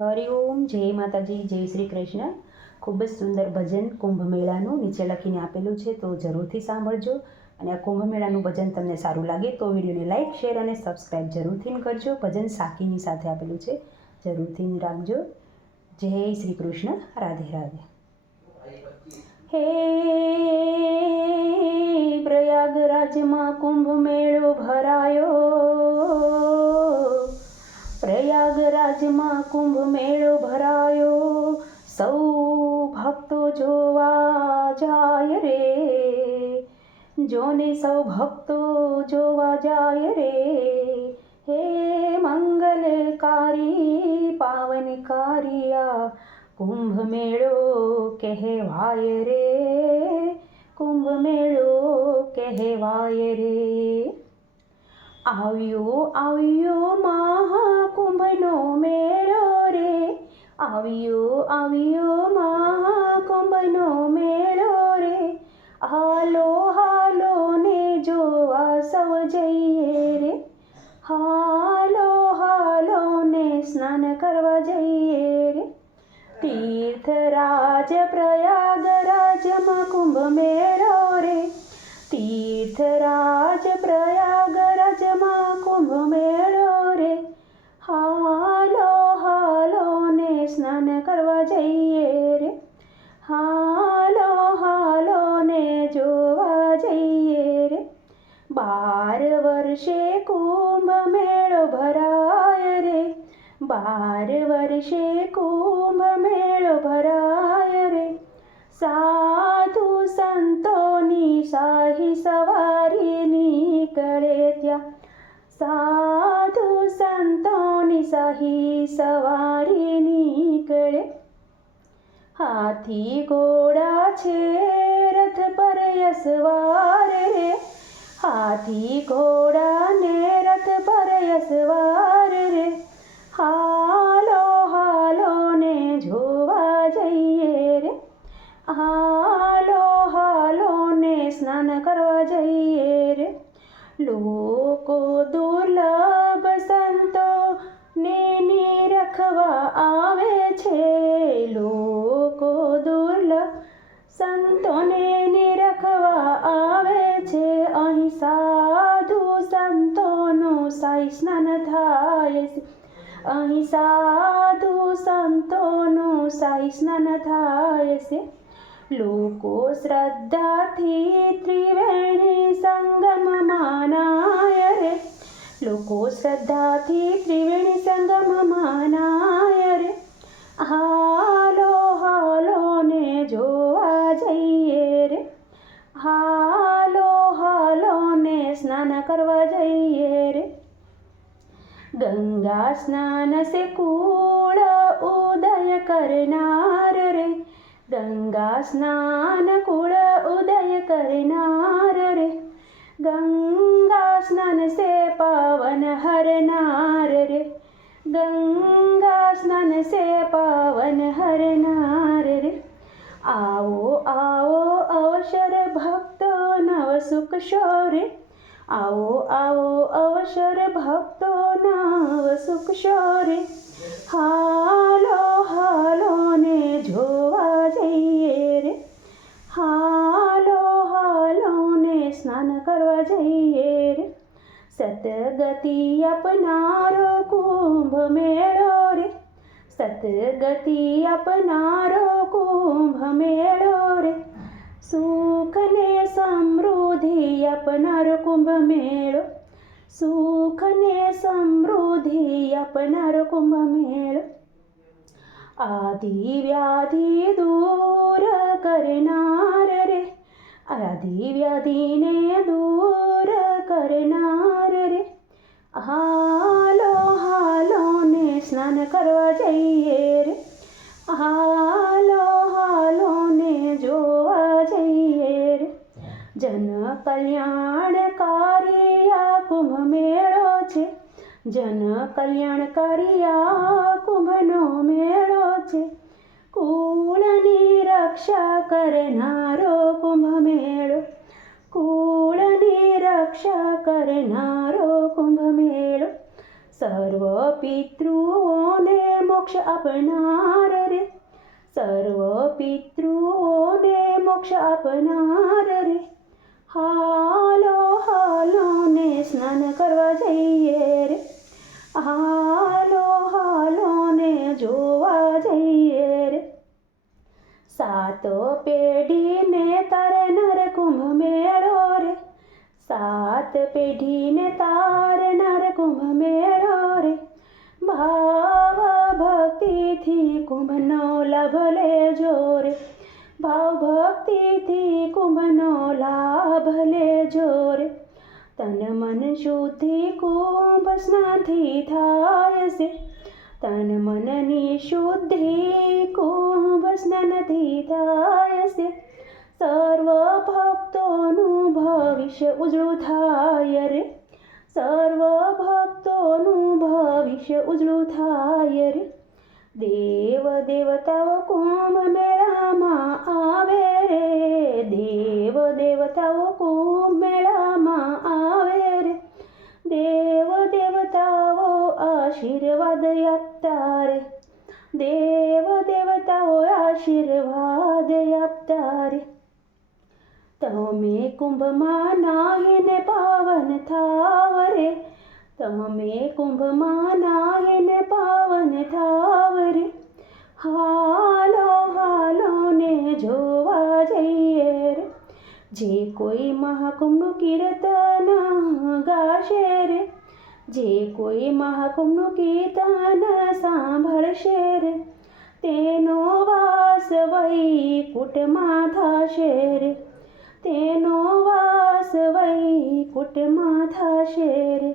હરિઓમ, જય માતાજી, જય શ્રી કૃષ્ણ. ખૂબ જ સુંદર ભજન કુંભ મેળાનું નીચે લખીને આપેલું છે, તો જરૂરથી સાંભળજો. અને આ કુંભ મેળાનું ભજન તમને સારું લાગે તો વિડીયોને લાઇક, શેર અને સબસ્ક્રાઈબ જરૂરથી કરજો. ભજન સાકીની સાથે આપેલું છે, જરૂરથી રાખજો. જય શ્રી કૃષ્ણ. રાધે રાધે. હે પ્રયાગરાજમાં કુંભ મેળો ભરાયો, પ્રયાગરાજમાં કુંભ મેળો ભરાયો, સૌ ભક્તો જોવા જાય રે, જોને સૌ ભક્તો જોવા જાય રે. હે મંગલકારી પાવનકારી આ કુંભ મેળો કહેવાય રે, કુંભ મેળો કહેવાય રે. આવ્યો આવ્યો મહાકુંભનો મેળો રે, આવ્યો આવ્યો મહાકુંભનો મેળો રે. હાલો હાલો ને જોવા સૌ જઈએ રે, હાલો હાલો ને સ્નાન કરવા જઈએ રે. તીર્થરાજ પ્રયાગરાજમાં કુંભ મેળો રે, તીર્થરાજ પ્રયાગરાજમાં કુંભ મેળો રે. હાલો હાલો ને સ્નાન કરવા જઈએ રે, હાલો હાલો ને જોવા જઈએ રે. 12 વર્ષે કુંભ મેળો ભરાય રે, 12 વર્ષે કુંભ મેળો ભરાય રે. સાધુ સંતોની શાહી સવારી નીકળે ત્યાં, સાધુ સંતોની શાહી સવારી નીકળે. હાથી ઘોડા છે રથ પર યસવાર રે, હાથી ઘોડા ને રથ પર યસવાર રે. હાલો હાલો ને જોવા જઈએ રે, હાલો હાલો ને સ્નાન કરવા જઈએ રે. લોકો દુર્લભ સંતો ને નિરખવા આવે છે, લોકો દુર્લભ સંતોને નિરખવા આવે છે. અહીં સાધુ સંતોનું સાઈ સ્નાન થાય છે, અહીં સાધુ સંતોનું સાઈ સ્નાન થાય છે. લોકો શ્રદ્ધાથી ત્રિવેણી સંગમ માનાય રે, લોકો શ્રદ્ધાથી ત્રિવેણી સંગમ માનાય રે. હાલો હાલો ને જોવા જઈએ રે, હાલો હાલો ને સ્નાન કરવા જઈએ રે. ગંગા સ્નાન સે કુળ ઉદય કરનાર રે, ગંગા સ્નાન કુળ ઉદય કરનાર રે. ગંગા સ્નાન સે પાવન હરનાર રે, ગંગા સ્નાન સે પાવન હરનાર રે. આવો આવો અવસર ભક્તો નવ સુખ શોરે, આવો આવો અવસર ભક્તો નવ સુખ શોરે. હાલો હાલો ને જોવા જઈએ રે, હાલો હાલો ને સ્નાન કરવા જઈએ રે. સતગતિ આપનારો કુંભ મેળો રે, સતગતિ આપનારો કુંભ મેળો રે. સુખ ને સમૃદ્ધિ આપનારો કુંભ મેળો, સુખ ને સમૃદ્ધિ આપનારો કુંભ મેળો. આદિ વ્યાધિ દૂર કરનાર રે, આદિ વ્યાધિને દૂર કરનાર રે. હાલો હાલો ને સ્નાન કરવા જઈએ રે, હાલો હાલો ને જોવા જઈએ રે. જન કલ્યાણકારી આ કુંભ મેળો છે, જન કલ્યાણકારી આ કુંભનો મેળો છે. કુળની રક્ષા કરનારો કુંભ મેળો, કુળની રક્ષા કરનારો કુંભ મેળો. સર્વ પિતૃઓને મોક્ષ આપનાર રે, સર્વ પિતૃઓને મોક્ષ આપનાર રે. હાલો હાલો ને સ્નાન કરવા જઈએ રે, હાલો હાલો ને જોવા જઈએ રે. સાત પેઢીને તારનાર કુંભ મેળો રે, સાત પેઢીને તારનાર કુંભ મેળો રે. ભાવ ભક્તિથી કુંભનો લાભ લેજો રે, ભાવ ભક્તિથી કુંભનો લાભ લેજો રે. તન મન શુદ્ધિ કુંભ સ્નાનથી થાય છે, તન મનની શુદ્ધિ કુંભ સ્નાનથી થાય છે. સર્વ ભક્તોનું ભવિષ્ય ઉજળું થાય રે, સર્વ ભક્તોનું ભવિષ્ય ઉજળું થાય રે. દેવ દેવતાઓ કુંભ મેળામાં આવે રે, દેવ દેવતાઓ કુંભ મેળામાં આવે રે. દેવ દેવતાઓ આશીર્વાદ આપતા રે, દેવ દેવતાઓ આશીર્વાદ આપતા રે. તમે કુંભમાં નાહીને પાવન થાવ રે, તમે કુંભમાં નાહીને પાવન થાવ રે. હાલો હાલો ને જોવા જઈએ રે, જે કોઈ મહાકુંભનું કીર્તન ગાશે રે, જે કોઈ મહાકુંભનું કીર્તન સાંભળશે રે, તેનો વાસ વૈકુંઠમાં થશે રે, તેનો વાસ વૈકુંઠમાં થશે રે.